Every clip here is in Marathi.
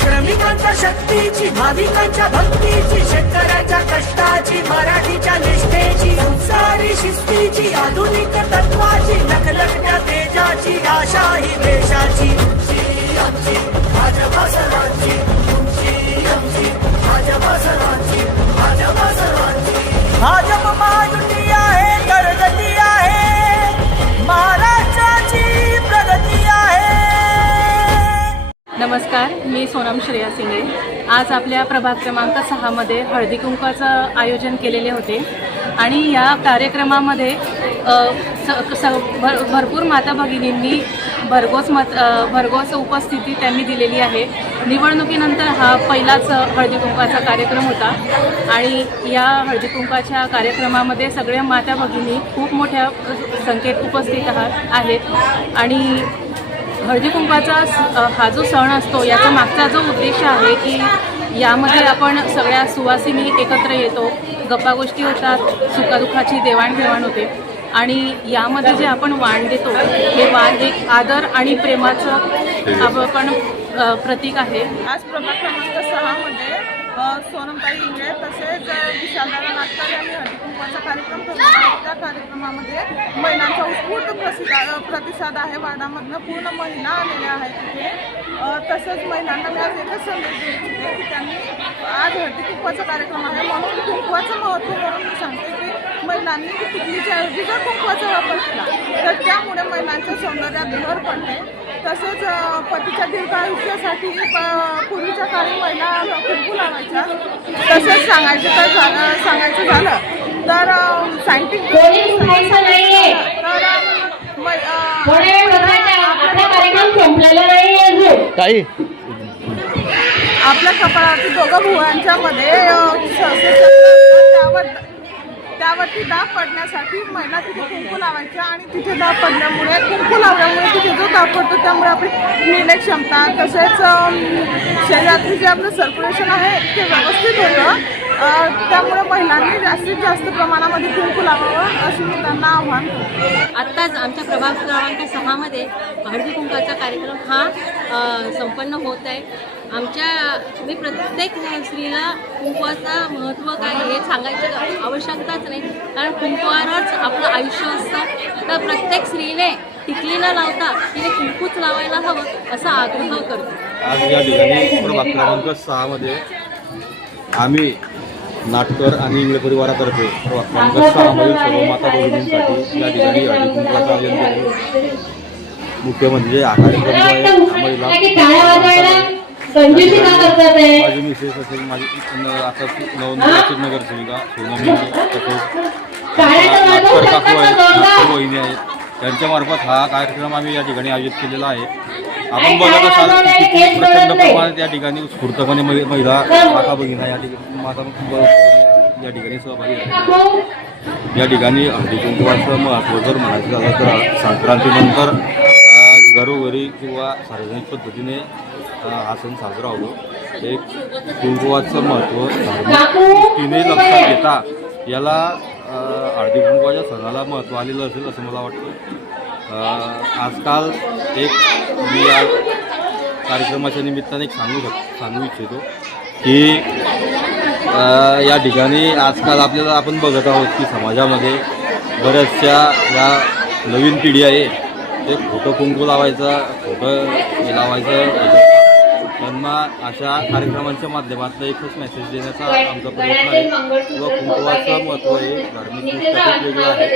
श्रमिकांच्या शक्तीची, भाविकांच्या भक्तीची, शेतकऱ्यांच्या कष्टाची, मराठीच्या निष्ठेची, संसारी शिस्तीची, आधुनिक तत्वाची, लखलखत्या तेजाची, आशा ही देशाची. आमची भाजपा सर्वांची, तुमची आमची भाजपा सर्वांची, भाजपा सर्वांची. भाजप महायुती आहे, प्रगती आहे, महाराष्ट्राची प्रगती आहे. नमस्कार, मी सोनम श्रेया सिंगे. आज आपल्या प्रभाग क्रमांक 6 मध्ये हळदी कुंकवाचं आयोजन केलेले होते आणि या कार्यक्रमामध्ये भरपूर माता भगिनींनी भरघोस उपस्थिती त्यांनी दिलेली आहे. निवडणुकीनंतर हा पहिलाच हळदी कुंकवाचा कार्यक्रम होता आणि या हळदी कुंकवाच्या कार्यक्रमामध्ये सगळ्या माता भगिनी खूप मोठ्या संख्येत उपस्थित आहेत आणि हळदी कुंकवाचा हा जो सण असतो याचा मागचा जो उद्देश आहे की यामध्ये आपण सगळ्या सुवासिनी एकत्र येतो, गप्पा गोष्टी होतात, सुखदुःखाची देवाणघेवाण होते आणि यामध्ये जे आपण वाण देतो हे वाण एक आदर आणि प्रेमाचं आपण प्रतीक आहे. आज प्रभाग क्रमांक 6 मध्ये सोनमताई इंगळे तसेच विशालदादा नाटकर यांनी हळदी कुंकवाचा कार्यक्रम ठेवला आहे. त्या कार्यक्रमामध्ये महिलांचा उत्स्फूर्त प्रतिसाद आहे. वार्डामधनं पूर्ण महिला आलेल्या आहेत तिथे. तसंच महिलांना मी आज एकच संदेश देऊ इच्छिते की त्यांनी आज हळदी कुंकवाचा कार्यक्रम आहे म्हणून कुंकवाचं महत्त्व म्हणून मी सांगते की महिलांनी टिकलीच्या ऐवजी जर कुंकवाचा वापर केला तर त्यामुळे महिलांच्या सौंदर्यात भर पडते. तसेच पतीच्या दीर्घायुष्यासाठी पूर्वीच्या काळी महिला कुंकू लावायच्या. तसेच सांगायचं झालं तर सायंटिफिक आपल्या कपाळातील दोघं भुवांच्या मध्ये त्यावरती दाब पडण्यासाठी महिला तिथे कुंकू लावायच्या आणि तिथे दाब पडल्यामुळे कुंकू लावल्यामुळे तिथे जो दाब पडतो त्यामुळे आपली निर्णय क्षमता तसेच शरीरातलं जे आपलं सर्क्युलेशन आहे ते व्यवस्थित होतं. त्यामुळे महिलांनी जास्तीत जास्त प्रमाणामध्ये कुंकू लावावं असं मी त्यांना आव्हान करतो. आत्ताच आमच्या प्रभाग क्रमांक 6 मध्ये हळदी कुंकवाचा कार्यक्रम हा संपन्न होत आहे. मी प्रत्येक स्त्रीला कुंकवाचं महत्त्व काय हे सांगायची आवश्यकताच नाही, कारण कुंकवावरच आपलं आयुष्य असतं. तर प्रत्येक स्त्रीने टिकली न लावता तिने कुंकूच लावायला हवं असा आग्रह करतो. आज या ठिकाणी प्रभाग क्रमांक 6 मध्ये आम्ही नाटकर आणि इंगळे परिवारातर्फे प्रभाग क्रमांक 6 मधील सर्व माता भगिनींसाठी या ठिकाणी हळदी कुंकवाचं आयोजन केले. मुख्य म्हणजे हा कार्यक्रम माझी मिसेस असेल, माझी आता नवनिर्वाचित नगरसेविका सोनम तसेच नाटकर काकू आहेत, नाटकर वहिनी आहेत, त्यांच्यामार्फत हा कार्यक्रम आम्ही या ठिकाणी आयोजित केलेला आहे. आपण बघत असाल किती प्रचंड प्रमाणात या ठिकाणी उत्स्फूर्तपणे महिला माता भगिनी या ठिकाणी या ठिकाणी सहभागी आहेत. या ठिकाणी हळदी कुंकवाचं महत्त्व जर म्हणायचं झालं तर संक्रांतीनंतर घरोघरी किंवा सार्वजनिक पद्धतीने हा सण साजरा होतो. एक कुंकवाचं महत्त्व दृष्टीने लक्षात घेता याला हळदी कुंकवाच्या सणाला महत्त्व आलेलं असेल असं मला वाटतं. आजकाल मी या कार्यक्रमाच्या निमित्ताने सांगू इच्छितो की या ठिकाणी आजकाल आपण बघत आहोत की समाजामध्ये बऱ्याचशा या नवीन पिढी आहे ते खोटं कुंकू लावायचं त्यांना अशा कार्यक्रमांच्या माध्यमातून एकच मेसेज देण्याचा आमचा प्रयत्न आहे किंवा कुंकवाचं महत्त्व हे धार्मिक दृष्ट्या वेगळं आहे.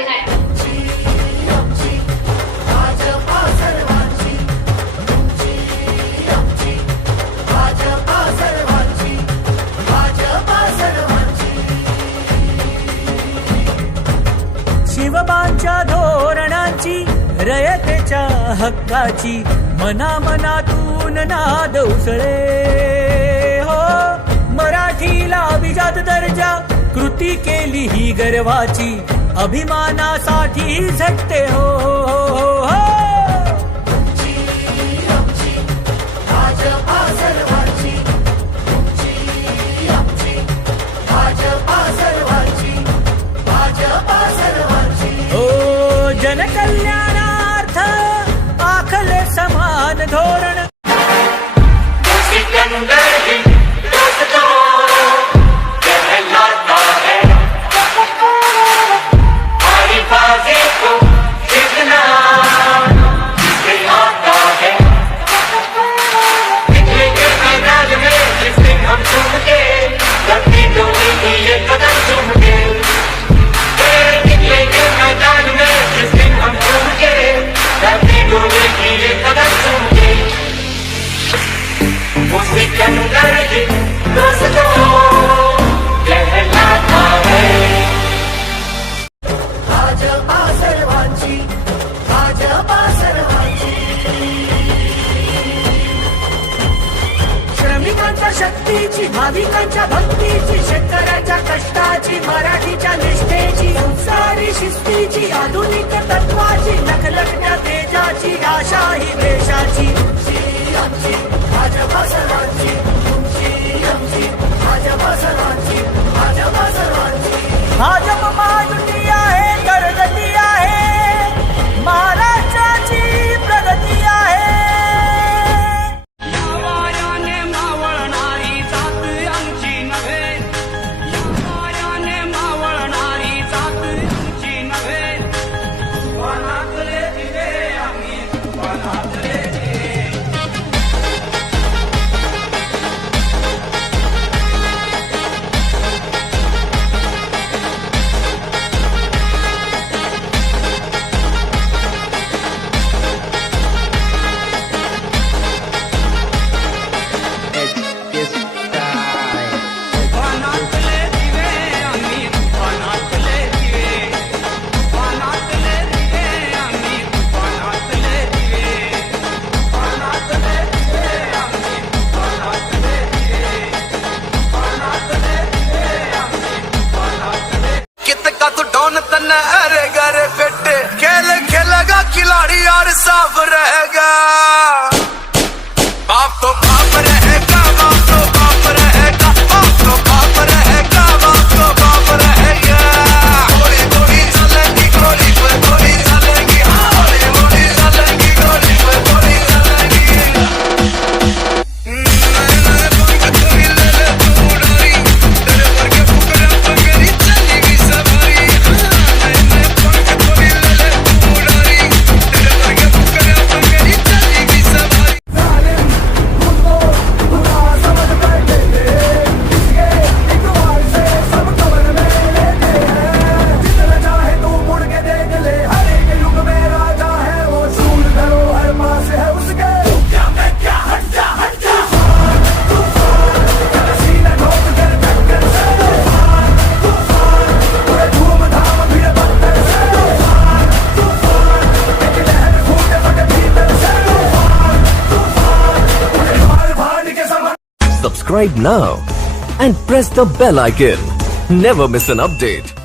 शिवबांच्या धोरणांची, रयतेच्या हक्काची, मनामनातून नाद उसळे हो. मराठीला अभिजात दर्जा, कृती केली ही गर्वाची, अभिमानासाठी झटते हो. जनकल्याणार्थ आखले समाज भान धोरण श्रमिकांच्या शक्तीची, भाविकांच्या भक्तीची, शेतकऱ्यांच्या कष्टाची, मराठीच्या निष्ठेची, संसारी शिस्तीची, आधुनिक तत्वाची, लखलखत्या तेजाची, आशा ही देशाची. आमची भाजपा सर्वांची, तुमची आमची भाजपा सर्वांची, भाजपा सर्वांची. भाजप महायुती आहे, प्रगती आहे, महाराष्ट्राची प्रगती आहे. अरे गरे बेटे खेल खेलेगा खिलाड़ी और साफ रहेगा. बाप तो बाप रहेगा, बाप तो बाप रहेगा, बाप तो बाप रहेगा, बाप तो बाप रहेगा. गोली गोली चलेगी, गोली पे गोली चलेगी, गोली गोली चलेगी, गोली पे गोली चलेगी. नए पंख कोई ले ले तू उड़ारी, तेरे पर के फुकरा पर मेरी चलेगी सवारी. Subscribe now and press the bell icon. Never miss an update.